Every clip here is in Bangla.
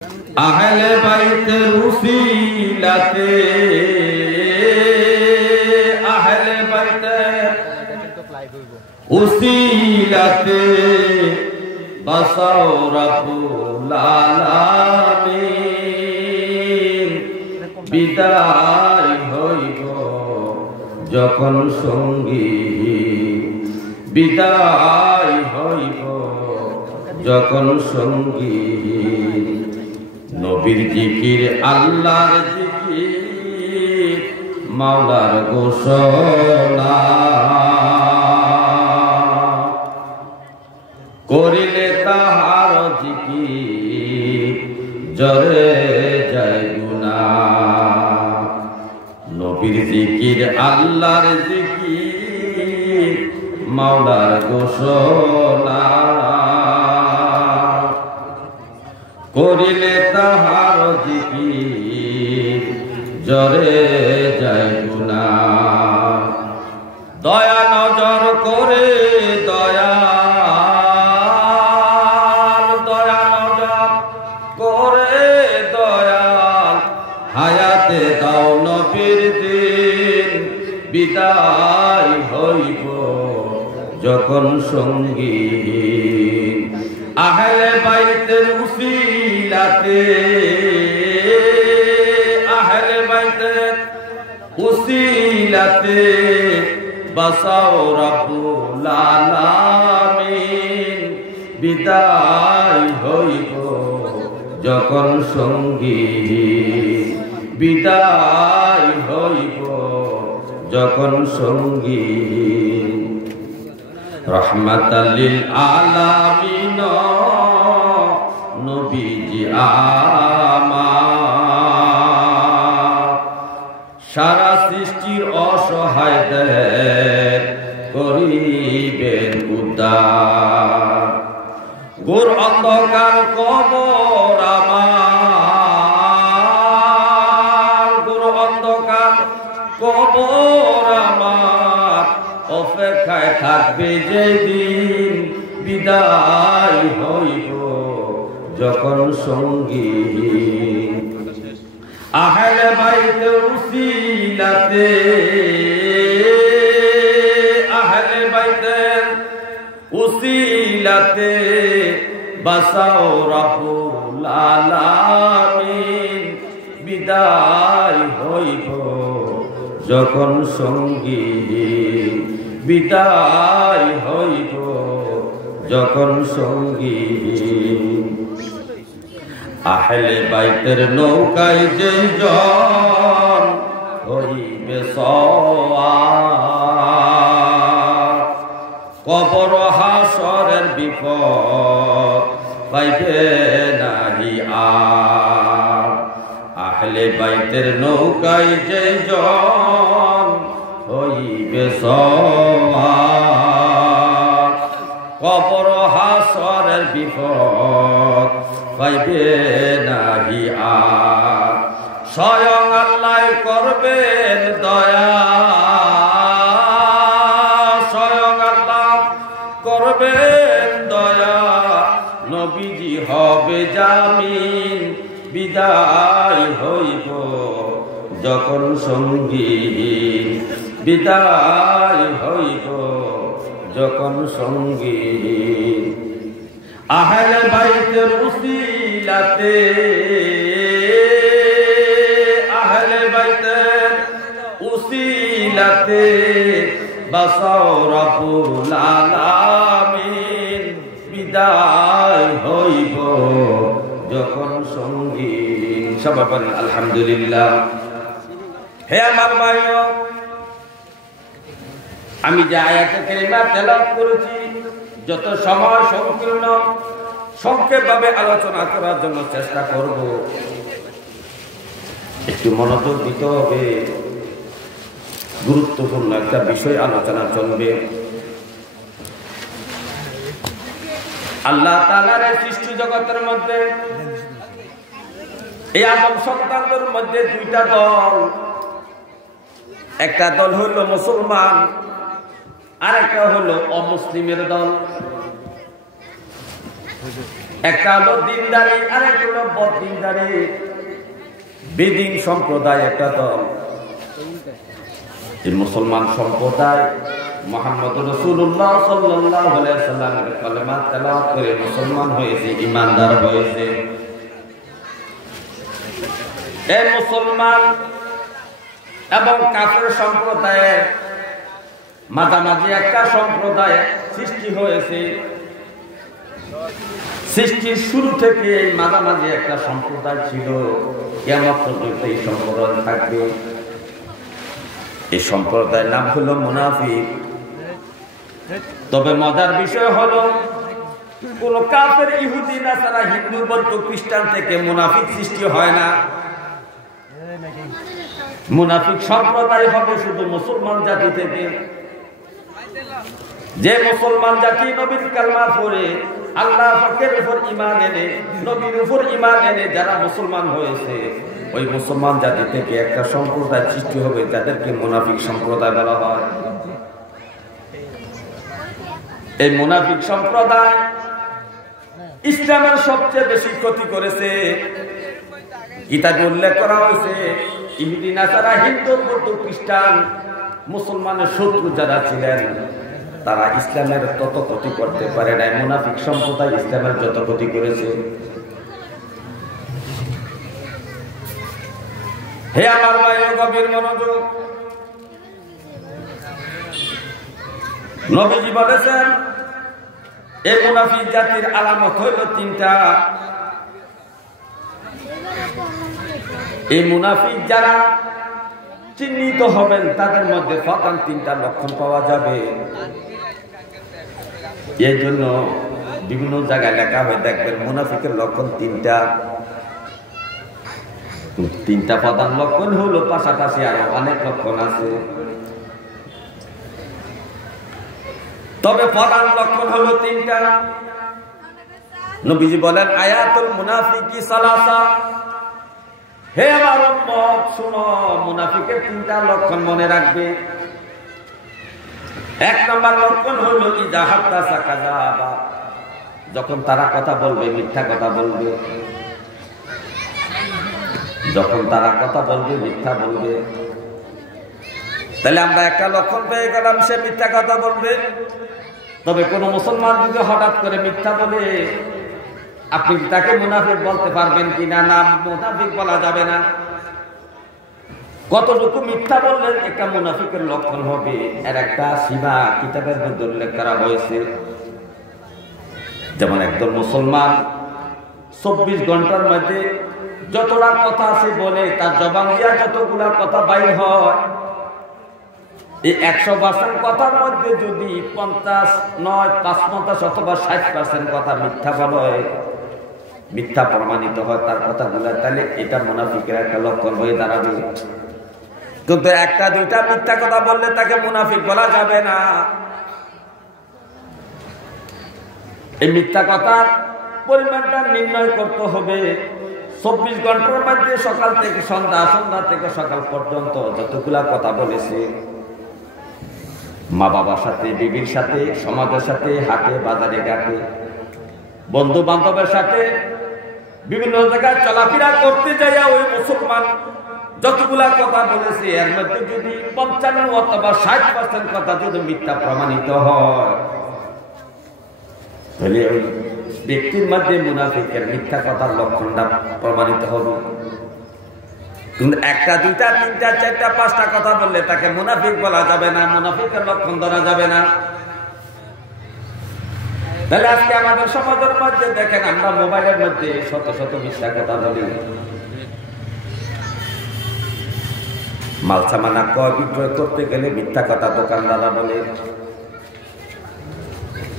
আহলে বাইতের উসিলাতে আহলে বাইতের উসিলাতে বাসাও রাব্বুল আলামিন বিদায় হইব যখন সঙ্গী বিদায় হইব যখন সঙ্গী নবীর জিকির আল্লাহর জিকির মাওলার ঘোষণা করিলে তাহার জিকির জরে যায় গুনাহ নবীর জিকির আল্লাহর জিকির মাওলার ঘোষণা করিলে তাহার জিকির জরে যায় গুনাহ দয়া নজর করে দয়াল দয়া নজর করে দয়াল হায়াতে দাও নবীর দিন বিদায় হইব যখন সঙ্গী আহলে বাইতের উসিলাতে আহলে বাইতের উসিলাতে বাসাও রাব্বুল আলামিন বিদায় হইব যখন সঙ্গী বিদায় হইব যখন সঙ্গী রহমাতাল লিল আলামিন নবীজি আমার সারা সৃষ্টির অসহায়দের করিবেন উদ্ধার ঘোর অন্ধকার কবর আমার ঘোর অন্ধকার কবর আমার অপেক্ষায় থাকবে যেদিন বিদায় হইব যখন সঙ্গী আহলে বাইতের উসিলাতে আহলে বাইতের উসিলাতে বাসাও রাব্বুল আলামিন বিদায় হইব যখন সঙ্গী বিদায় হইব যখন সঙ্গী আহলে বাইতের নৌকায় যেজন হইবে সওয়ার কবর হাসরের বিপদ পাইবে নাহি আর আহলে বাইতের নৌকায় যেজন হইবে সওয়ার কবর হাসরের বিপদ পাইবে নাহি আর স্বয়ং আল্লাহ করবেন দয়া স্বয়ং আল্লাহ করবেন দয়া নবীজি হবে জামিন বিদায় হইব যখন সঙ্গী বিদায় হইব যখন সঙ্গী আহলে বাইতের উসিলাতে আহলে বাইতের উসিলাতে বাসাও রাব্বুল আলামিন বিদায় হইব যখন সঙ্গী সবাই বলেন আলহামদুলিল্লাহ হে আমার ভাইও আমি যে আয়াতে কারিমা তেলাওয়াত করেছি যত সময় সংকীর্ণ সংক্ষেপভাবে আলোচনা করার জন্য চেষ্টা করব একটু মনোযোগ দিতে হবে গুরুত্বপূর্ণ একটা বিষয় আলোচনা চলবে আল্লাহ তাআলার সৃষ্টি জগতের মধ্যে এই আদম সন্তানদের মধ্যে দুইটা দল একটা দল হলো মুসলমান আর একটা হলো অমুসলিমের দল একটা হলো দিনদারি, আরেকটা হলো বদ্দিনদারি। বেদিন সম্প্রদায় একটা দল। এই মুসলমান সম্প্রদায় মুহাম্মদ রাসূলুল্লাহ সাল্লাল্লাহু আলাইহি সাল্লামের কালেমা তেলাওয়াত করে মুসলমান হয়েছে, ঈমানদার হয়েছে। এই মুসলমান এবং কাফের সম্প্রদায়ের মাঝামাঝি একটা সম্প্রদায় সৃষ্টি হয়েছে। সৃষ্টির শুরু থেকে এই মাঝামাঝি একটা সম্প্রদায় ছিল, কিয়ামত পর্যন্ত এই সম্প্রদায় থাকবে। এই সম্প্রদায়ের নাম হলো মুনাফিক। তবে মজার বিষয় হলো কোন কাফের, ইহুদি, নাসারা, হিন্দু, বৌদ্ধ, খ্রিস্টান থেকে মুনাফিক সৃষ্টি হয় না। মুনাফিক সম্প্রদায় হবে শুধু মুসলমান জাতি থেকে। যে মুসলমান জাতি নবীর কালেমা পড়ে আল্লাহ পাকের উপর ঈমান এনে, নবীর উপর ঈমান এনে যারা মুসলমান হয়েছে, ওই মুসলমান জাতি থেকে একটা সম্প্রদায় সৃষ্টি হবে, যাদেরকে মুনাফিক সম্প্রদায় বলা হয়। এই মুনাফিক সম্প্রদায় ইসলামের সবচেয়ে বেশি ক্ষতি করেছে। কিতাবে উল্লেখ করা হয়েছে, ইহুদি, নাসারা, হিন্দু, বৌদ্ধ, খ্রিস্টান, মুসলমানের শত্রু যারা ছিলেন, তারা ইসলামের তত ক্ষতি করতে পারে নাই, মুনাফিক সম্প্রদায় ইসলামের যত ক্ষতি করেছে। হে আমার ভাই, গভীর মনোযোগ। নবীজি বলেছেন এই মুনাফিক জাতির আলামত হইল তিনটা। এই মুনাফিক যারা চিহ্নিত হবেন তাদের মধ্যে প্রধান তিনটা লক্ষণ পাওয়া যাবে। এই জন্য বিভিন্ন জায়গায় লেখা হয়ে দেখবেন মুনাফিকের লক্ষণ তিনটা। তিনটা প্রধান লক্ষণ হলো, পাশাপাশি আরো অনেক লক্ষণ আছে, তবে প্রধান লক্ষণ হলো তিনটা। নবীজি বলেন আয়াতুল মুনাফিকি সালাসা। হে আমার উম্মত শুনো, মুনাফিকের তিনটা লক্ষণ মনে রাখবে। এক নম্বর লক্ষণ হলো ইযা হাদাসা কাযাবা, যখন তারা কথা বলবে মিথ্যা কথা বলবে। যখন তারা কথা বলবে মিথ্যা বলবে। তাহলে আমরা একটা লক্ষণ পেয়ে গেলাম, সে মিথ্যা কথা বলবে। তবে কোন মুসলমান যদি হঠাৎ করে মিথ্যা বলে, আপনি তাকে মুনাফিক বলতে পারবেন কিনা? না, মুনাফিক বলা যাবে না। কতটুকু মিথ্যা বললেন একটা মুনাফিকের লক্ষণ হবে, এর একটা সীমা কিতাবের মধ্যে উল্লেখ করা হয়েছে। যেমন একজন মুসলমান 24 ঘন্টার মধ্যে যতটা কথা আছে বলে, তার জবান দিয়া যতগুলা কথা বাইর হয়, এই 100% কথার মধ্যে যদি 50 নয় 55 অথবা 60% কথা মিথ্যা বলা হয়, মিথ্যা প্রমাণিত হয় তার কথাগুলা, তাহলে এটা মুনাফিকের একটা লক্ষণ হয়ে দাঁড়াবে। কিন্তু একটা দুইটা মিথ্যা কথা বললে তাকে মুনাফিক বলা যাবে না। এই মিথ্যা কথার পরিমাণটা নির্ণয় করতে হবে। 24 ঘন্টার মধ্যে সকাল থেকে সন্ধ্যা, সন্ধ্যা থেকে সকাল পর্যন্ত যতগুলা কথা বলেছে, মা বাবার সাথে, বিবির সাথে, সমাজের সাথে, হাটে বাজারে ঘাটে, বন্ধু বান্ধবের সাথে বিভিন্ন জায়গায় চলাফেরা করতে যাইয়া ওই মুসলমান যতগুলা কথা বলেছে, এর মধ্যে যদি 55 অথবা 60% কথা যদি মিথ্যা প্রমাণিত হয়, তাহলে ওই ব্যক্তির মধ্যে মুনাফিকের মিথ্যা কথার লক্ষণটা প্রমাণিত হবে। কিন্তু একটা দুইটা তিনটা চারটা 5টা কথা বললে তাকে মুনাফিক বলা যাবে না, মুনাফিকের লক্ষণ ধরা যাবে না। তাহলে আজকে আমাদের সমাজের মধ্যে দেখেন, আমরা মোবাইলের মধ্যে শত শত মিথ্যা কথা বলি। মাল সামানা ক্রয় বিক্রয় করতে গেলে মিথ্যা কথা দোকানদাররা বলে,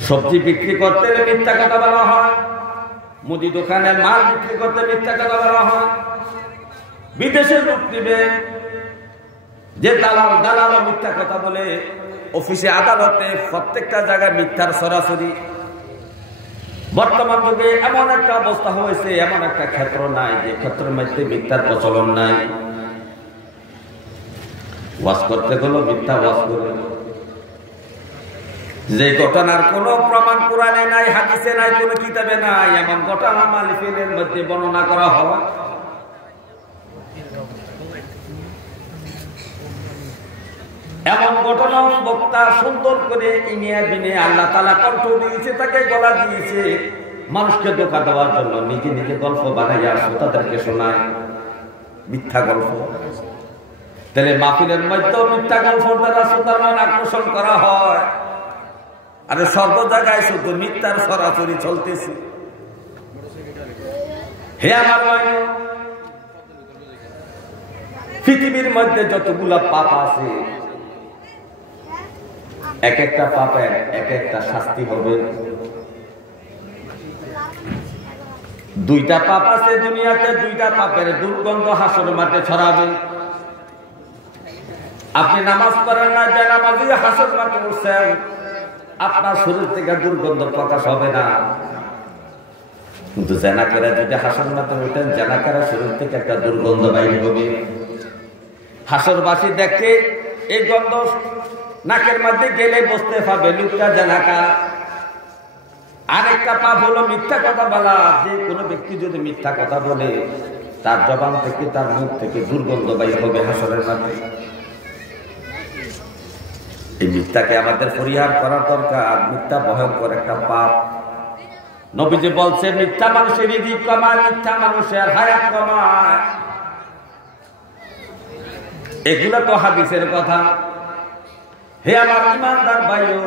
সবজি বিক্রি করতে গেলে মিথ্যা কথা বলা হয়, মুদি দোকানে মাল বিক্রি করতে মিথ্যা কথা বলা হয়। বিদেশে লোক নিবে যে দালাল মিথ্যা কথা বলে, অফিসে আদালতে প্রত্যেকটা জায়গায় মিথ্যার সরাসরি। বর্তমান যুগে এমন একটা অবস্থা হয়েছে, এমন একটা ক্ষেত্র নাই যে ক্ষেত্রের মধ্যে মিথ্যার প্রচলন নাই। ওয়াজ করতে গেল মিথ্যা ওয়াজ করে, যে ঘটনার কোনো প্রমাণ কোরআনে নাই, হাদিসে নাই, কোনো কিতাবে নাই, এমন ঘটনা মালিফিলের মধ্যে বর্ণনা করা হয়। এমন ঘটনা বক্তা সুন্দর করে ইনিয়া বিনে আল্লাহ তাআলা কণ্ঠ দিয়েছে, তাকে গলা দিয়েছে, মানুষকে ধোঁকা দেওয়ার জন্য নিজে নিজে গল্প বানাইয়া শ্রোতাদেরকে শোনায়, মিথ্যা গল্প। তাহলে মাহফিলের মধ্যেও মিথ্যা গল্প দ্বারা শ্রোতার মন আকর্ষণ করা হয়। আরে সর্ব জায়গায় শুধু মিথ্যার সরাসরি চলতেছে। হে আমার ভাই, পৃথিবীর মধ্যে যতগুলা পাপ আছে, এক একটা পাপের এক একটা শাস্তি হবে। দুইটা পাপ আছে দুনিয়াতে, দুইটা পাপের দুর্গন্ধ হাসর মাঠে ছড়াবে। আপনি নামাজ পড়েন না, বেনামাজি হাসর মাঠে উঠছেন, আপনার শরীর থেকে দুর্গন্ধ প্রকাশ হবে না। কিন্তু জেনা করে যদি হাসর মাঠে উঠেন, জেনা করে শরীর থেকে একটা দুর্গন্ধ বাইর হবে। হাসরবাসী দেখে এই গন্ধ নাকের মধ্যে গেলে বুঝতে পাবে লোকটা জেনাকা। আরেকটা পাপ হলো মিথ্যা কথা বলা। যে কোনো ব্যক্তি যদি মিথ্যা কথা বলে, তার জবান থেকে, তার মুখ থেকে দুর্গন্ধ বাইর হবে হাসরের মাঠে। এই মিথ্যাকে আমাদের পরিহার করার দরকার। মিথ্যা ভয়ঙ্কর একটা পাপ। নবীজি বলছে, মিথ্যা মানুষের রিজিক কমায়, মিথ্যা মানুষের হায়াত কমায়। এগুলো তো হাদিসের কথা। হে আমার ইমানদার ভাইও,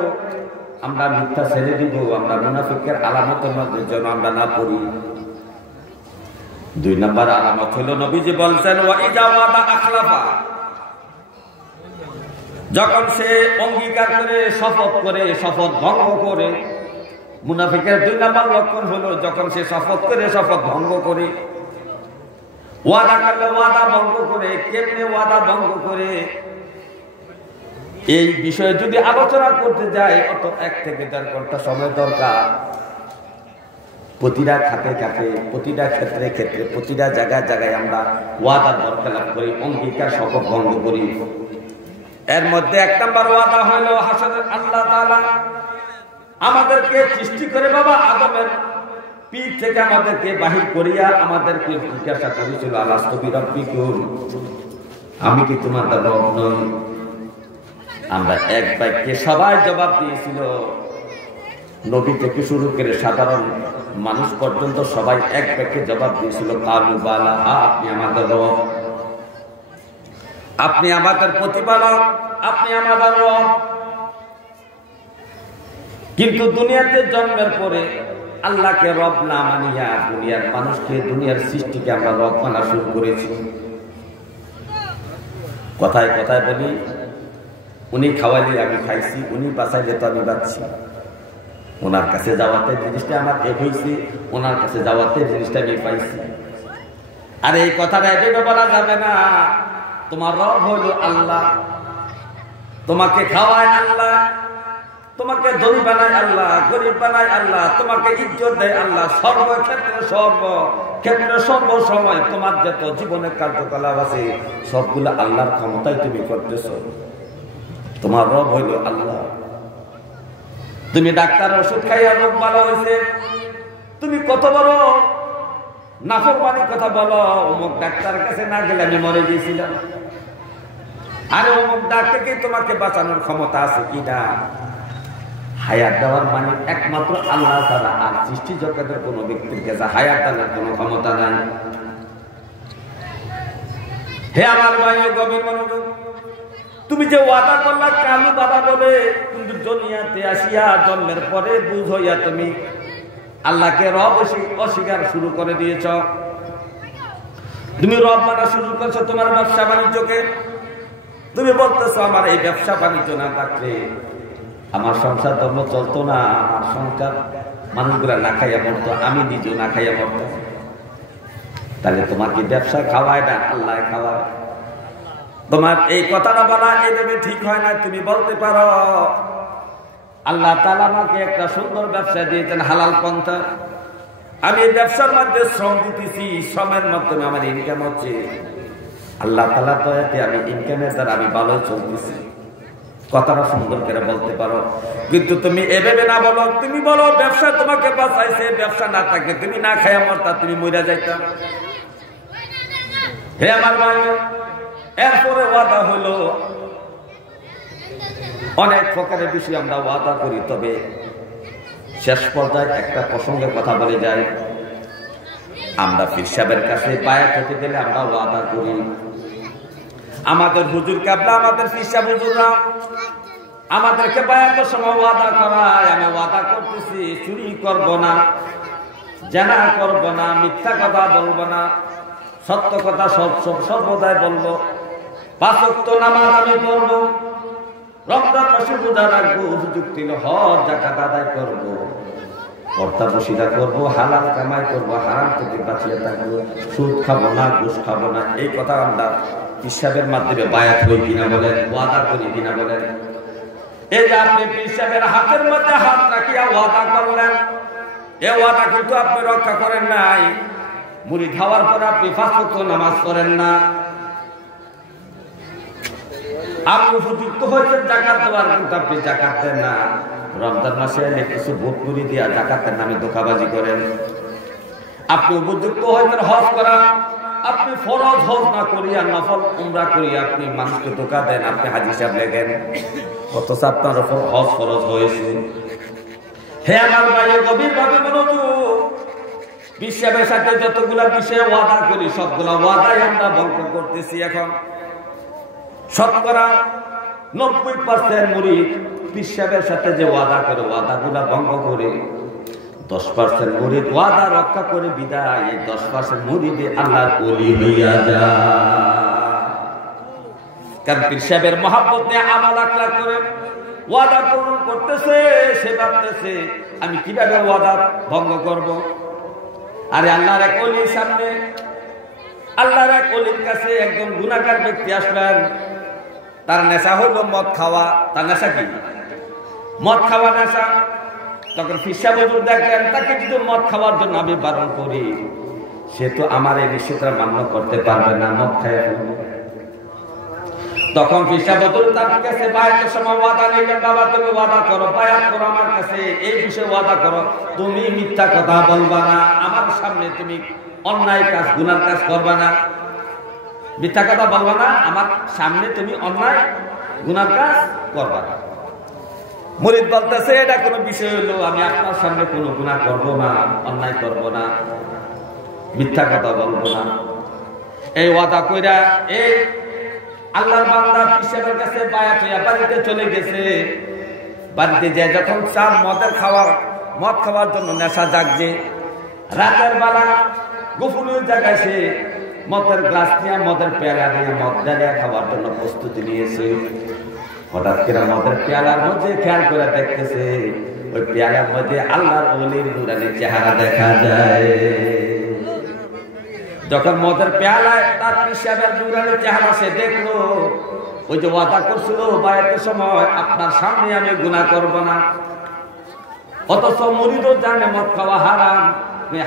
আমরা মিথ্যা ছেড়ে দিব। আমরা মুনাফিকের আলামতের মধ্যে যেন আমরা না পড়ি। 2 নম্বর আলামত হলো, নবীজি বলছেন, ওয়াইজা ওয়াদা আখলাফা। যখন সে অঙ্গীকার করে, শপথ করে, শপথ ভঙ্গ করে। মুনাফিকের 2 নম্বর লক্ষণ হলো, যখন সে শপথ করে, শপথ ভঙ্গ করে। ওয়াদা করলে ওয়াদা ভঙ্গ করে। কেমনে ওয়াদা ভঙ্গ করে, এই বিষয়ে যদি আলোচনা করতে যায়, অত 1 থেকে 1.5 ঘন্টা সময় দরকার। প্রতিটা খাতে খাতে, প্রতিটা ক্ষেত্রে ক্ষেত্রে, প্রতিটা জায়গায় জায়গায় আমরা ওয়াদা বরখেলাপ করি, অঙ্গীকার শপথ ভঙ্গ করি। এর মধ্যে 1 নম্বর ওয়াদা হলো হাসরের আল্লাহ তাআলা আমাদেরকে সৃষ্টি করে বাবা আদমের পিঠ থেকে আমাদেরকে বাহির করিয়া আমাদেরকে জিজ্ঞাসা করেছিল, আলাস্তু বিরাব্বিকুম, আমি কি তোমাদের রব নই? আমরা এক বাক্যে সবাই জবাব দিয়েছিল। নবী থেকে শুরু করে সাধারণ মানুষ পর্যন্ত সবাই এক বাক্যে জবাব দিয়েছিল, কালু বালা, আপনি আমাদের রব, আপনি আমাদের প্রতিপালক, আপনি আমাদের রব। কিন্তু দুনিয়াতে জন্মের পরে আল্লাহকে রব না মানিয়া দুনিয়ার মানুষকে, দুনিয়ার সৃষ্টিকে আমরা রব মানা শুরু করেছি। কথায় কথায় বলি, উনি খাওয়াইলে আমি খাইছি, উনি বাঁচাইলে তো আমি বাঁচছি। ওনার কাছে যাওয়াতে জিনিসটা আমার এক হয়েছে, ওনার কাছে যাওয়াতে জিনিসটা আমি পাইছি। আর এই কথাটা এভাবে বলা যাবে না। তোমার রব হইল আল্লাহ, তোমাকে খাওয়ায় আল্লাহ, তোমাকে ধনী বানায় আল্লাহ, গরিব বানায় আল্লাহ, তোমাকে ইজ্জত দেয় আল্লাহ। সর্বক্ষেত্রে, সর্বক্ষেত্রে, সর্বসময় তোমার যত জীবনের কার্যকলাপ আছে সবগুলো আল্লাহর ক্ষমতায় তুমি করতেছ। তোমার রব হইল আল্লাহ। তুমি ডাক্তার ওষুধ খাইয়া রোগ ভালো হয়েছে, তুমি কত বড় নাফরমানি কথা বলো, অমুক ডাক্তার কাছে না গেলে আমি মরে গিয়েছিলাম। আরে অমুক ডাক্তারকে তোমাকে বাঁচানোর ক্ষমতা আছে কিনা? হায়াত দেওয়ার মানে একমাত্র আল্লাহ ছাড়া আর সৃষ্টি জগতের কোন ব্যক্তির কাছে হায়াত দেওয়ার কোন ক্ষমতা নাই। হে আমার ভাই, গভীর মনোযোগ। তুমি যে ওয়াদা করলা কালু বাবা বলে, কিন্তু দুনিয়াতে আসিয়া জন্মের পরে বুঝ হইয়া তুমি আল্লাহকে রব অস্বীকার শুরু করে দিয়েছ। তুমি রব মানা শুরু করছো তোমার ব্যবসা বাণিজ্যকে। তুমি বলতেছো, আমার এই ব্যবসা বাণিজ্য না থাকলে আমার সংসার ধর্ম চলতো না, আমার সংসার মানুষগুলা না খাইয়া মরতো, আমি নিজেও না খাইয়া মরতো। তাহলে তোমার কি ব্যবসা খাওয়ায় না আল্লাহ খাওয়ায়? তোমার এই কথাটা বলা এইভাবে ঠিক হয় না। তুমি বলতে পারো, আল্লাহ তাআলা আমাকে একটা সুন্দর ব্যবসা দিয়েছেন, হালাল পন্থা। আমি এই ব্যবসার মধ্যে শ্রম দিতেছি, শ্রমের মাধ্যমে আমার ইনকাম হচ্ছে। আল্লাহ তাআলা দয়াতে আমি ইনকামের দ্বারা আমি ভালো চলতেছি। কথাটা সুন্দর করে বলতে পারো, কিন্তু তুমি এভাবে না বলো। তুমি বলো ব্যবসা তোমাকে বাঁচাইছে, ব্যবসা না থাকে তুমি না খাইয়া মরতা, তুমি মইরা যাইতা। হে আমার ভাই, এরপরে ওয়াদা হলো অনেক প্রকারের বিষয় আমরা ওয়াদা করি, তবে শেষ পর্যায়ে একটা প্রসঙ্গের কথা বলে যাই। আমরা পীর সাহেবের কাছে বায়াত হতে গেলে আমরা ওয়াদা করি। আমাদের হুজুর কাবলা, আমাদের পীর সাহেব হুজুররা আমাদেরকে বায়াতের সময় ওয়াদা করায়। আমি ওয়াদা করতেছি চুরি করব না, জানা করব না, মিথ্যা কথা বলবো না, সত্য কথা সর্বদাই বলবো, 5 ওয়াক্ত নামাজ আমি পড়বো, রমজান মাসে রোজা রাখবো, সুযোগ দিলে হজ যাকাত আদায় করবো, কর্তা বসিরা করবো, হালাল কামাই করবো, হারাম থেকে বাঁচিয়ে থাকবো, সুদ খাবো না, ঘুষ খাবো না। এই কথা আমরা পীর সাহেবের মাধ্যমে বায়াত হই কিনা বলেন, ওয়াদা করি কিনা বলেন। এই যে আপনি পীর সাহেবের হাতের মধ্যে হাত রাখিয়া ওয়াদা করলেন, এই ওয়াদা কিন্তু আপনি রক্ষা করেন নাই। মুড়ি খাওয়ার পর আপনি 5 ওয়াক্ত নামাজ পড়েন না। আপনি উপযুক্ত হয়েছেন জাকাত দেওয়ার, কিন্তু আপনি জাকাত দেন না। রমজান মাসে এলে কিছু ভোট মুড়ি দিয়া জাকাতের নামে ধোঁকাবাজি করেন। আপনি উপযুক্ত হয়েছেন হজ করা, আপনি ফরজ হজ না করিয়া নফল উমরা করিয়া আপনি মানুষকে ধোঁকা দেন, আপনি হাজী সাহেব লেগেন, অথচ আপনার উপর হজ ফরজ হয়েছে। হে আমার ভাই, গভীর ভাবে মনোযোগ। পীর সাহেবের সাথে যতগুলা বিষয়ে ওয়াদা করি সবগুলা ওয়াদাই আমরা ভঙ্গ করতেছি। এখন শতকরা 90% মুরিদ পীর সাহেবের সাথে যে ওয়াদা করে ওয়াদাগুলা ভঙ্গ করে, 10% মুরিদ ওয়াদা রক্ষা করে বিদায়। এই 10% মুরিদে আল্লাহর ওলি হইয়া যায়। কারণ পীর সাহেবের মহব্বত নিয়ে আমল আখলাক করে ওয়াদা পূরণ করতেছে, সে ভাবতেছে আমি কিভাবে ওয়াদা ভঙ্গ করব। আরে আল্লাহর এক ওলির সামনে, আল্লাহর এক ওলির কাছে একজন গুনাহগার ব্যক্তি আসলেন। তার নেশা হলো মদ খাওয়া। তার নেশা কি? মদ খাওয়া নেশা। তখন পীর সাহেব হুজুর দেখলেন তাকে যদি মদ খাওয়ার জন্য আমি বারণ করি, সে তো আমার এই নিষেধটা মান্য করতে পারবে না, মদ খাইয়া ফেলবে। তখন পীর সাহেব হুজুর তার কাছে বায়াতের সময় ওয়াদা নিলেন, বাবা তুমি ওয়াদা করো, বায়াত করো আমার কাছে, এই বিষয়ে ওয়াদা করো, তুমি মিথ্যা কথা বলবা না, আমার সামনে তুমি অন্যায় কাজ গুনার কাজ করবা না, মিথ্যা কথা বলবা না, আমার সামনে তুমি অন্যায় গুনার কাজ করবা না। মুরিদ বলতেছে এটা কোনো বিষয় হলো, আমি আপনার সামনে কোনো গুনাহ করব না, অন্যায় করব না, মিথ্যা কথা বলবো না। এই ওয়াদা কইরা এই আল্লাহর বান্দা পীর সাহেবের কাছে বায়াত হইয়া বাড়িতে চলে গেছে। বাড়িতে যে যখন চান মদ খাওয়ার জন্য নেশা জাগছে, রাতের বেলা গোপনীয় জায়গায় সে মদের গ্লাস নিয়ে, মদের পেয়ালা নিয়ে মদ জ্বালিয়ে খাওয়ার জন্য প্রস্তুতি নিয়েছে। হঠাৎ করে মদের পেয়ালার মধ্যে খেয়াল করে দেখতেছে ওই পেয়ালার মধ্যে আল্লাহর ওলির নুরানি চেহারা দেখা যায়। যখন মদের পেয়ালায় তার পীর সাহেবের নুরানি চেহারা সে দেখলো, ওই যে ওয়াদা করছিল বায়াতের সময় আপনার সামনে আমি গুনাহ করব না, অথচ মুরিদও জানে মদ খাওয়া হারাম।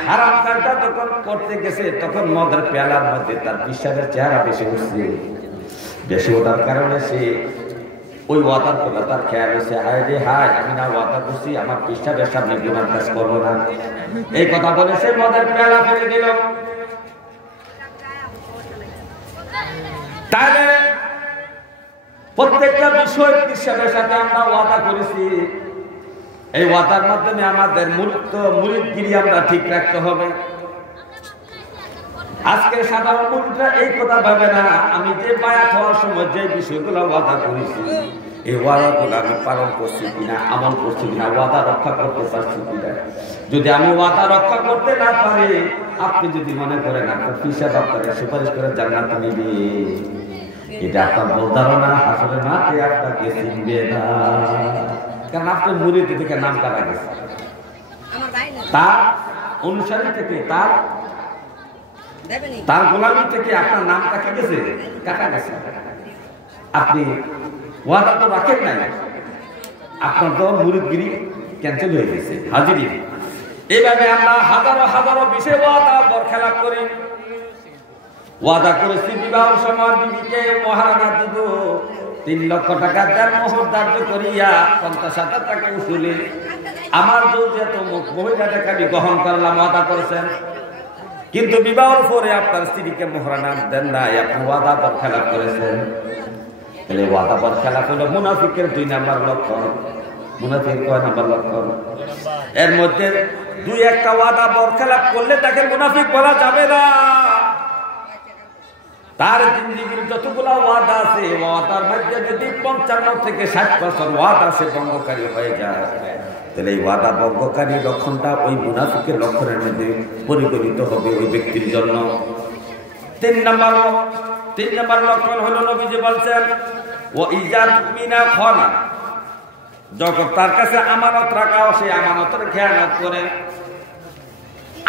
হারাম কাজটা যখন করতে গেছে তখন মদের পেয়ালার মধ্যে তার পীর সাহেবের চেহারা বেশি উঠছে। বেশি ওঠার কারণে সে ওই ওয়াদার কথা তার খেয়াল হয়েছে, হায় রে হায়, আমি না ওয়াদা করছি আমার পীর সাহেবের সামনে গুনার কাজ করবো না। এই কথা বলে সে মদের পেয়ালা ফেলে দিল। তাহলে প্রত্যেকটা বিষয় পীর সাহেবের সাথে আমরা ওয়াদা করেছি, এই ওয়াদার মাধ্যমে আমাদের মুরিদগিরি আমরা ঠিক রাখতে হবে। আজকে সাধারণ মুরিদরা এই কথা ভাবে না, আমি যে বায়াত হওয়ার সময় যে বিষয়গুলো ওয়াদা করেছি এই ওয়াদাগুলো আমি পালন করছি কিনা, আমল করছি কিনা, ওয়াদা রক্ষা করতে পারছি কিনা। যদি আমি ওয়াদা রক্ষা করতে না পারি, আপনি যদি মনে করেন আপনার পীর সাহেব আপনাকে সুপারিশ করে জান্নাতে নিবে, এটা আপনার ভুল ধারণা। আসলে মাঠে আপনাকে চিনবে না, কারণ আপনার মুরিদ থেকে নাম কাটা গেছে, তার অনুসারী থেকে তার গোলামি থেকে আপনার নাম কাটা গেছে, আপনি ওয়াদা তো রাখেন নাই, আপনার তো মুরিদগিরি ক্যান্সেল হয়ে গেছে, হাজিরি। এইভাবে আমরা হাজারো হাজারো বিষয় ওয়াদা বরখেলাপ করি। ওয়াদা করেছি বিবাহ সময় বিবিকে মহারানা দিব, 3 লক্ষ টাকা দেন মোহর ধার্য করিয়া 50,000 টাকা উসুলি আমার যৌতুক মহিলাটাকে আমি গ্রহণ করলাম ওয়াদা করেছেন, কিন্তু বিবাহের পরে আপনার স্ত্রীকে মোহরানা দেন নাই, আপনি ওয়াদা পর খেলাপ করেছেন। তাহলে ওয়াদা পর খেলাপ হলো মুনাফিকের 2 নাম্বার লক্ষণ। মুনাফিক কয় নাম্বার লক্ষণ? এর মধ্যে 2-1টা ওয়াদা পর খেলাপ করলে তাকে মুনাফিক বলা যাবে না। তার জিন্দেগির যতগুলো ওয়াদা আছে ওয়াদার মধ্যে যদি 55 থেকে 60% ওয়াদা সে ভঙ্গকারী হয়ে যায়, তাহলে এই ওয়াদা ভঙ্গকারী লক্ষণটা ওই মুনাফিকের লক্ষণের মধ্যে পরিগণিত হবে ওই ব্যক্তির জন্য। 3 নাম্বার লক্ষণ হলো নবীজি বলছেন ও ইজা তুমিনা খানা, যখন তার কাছে আমানত রাখা সে আমানতের খেয়ানত করে।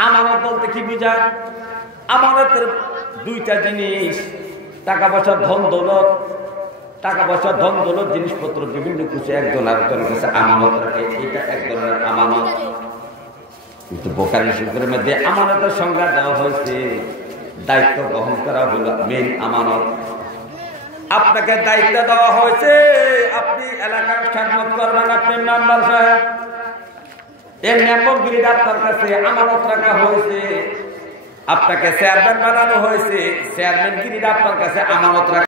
আমানত বলতে কি বুঝায়? আমানতের 2টা জিনিস, টাকা পয়সা ধন দৌলত, জিনিসপত্র বিভিন্ন কিছু একজন আরেকজনের কাছে আমানত রাখে, এটা এক ধরনের আমানত। কিন্তু বোখারী শরীফের মধ্যে আমানতের সংজ্ঞা দেওয়া হয়েছে, দায়িত্ব গ্রহণ করা হলো মেইন আমানত। আপনাকে দায়িত্ব দেওয়া হয়েছে আপনি এলাকার খেদমত করবেন, আপনি মেম্বার সাহেব, এই মেম্বরগিরির আপনার কাছে আমানত রাখা হয়েছে। আপনাকে চেয়ারম্যান বানানো হয়েছে, চেয়ারম্যানগিরির আপনার কাছে আমানত রাখা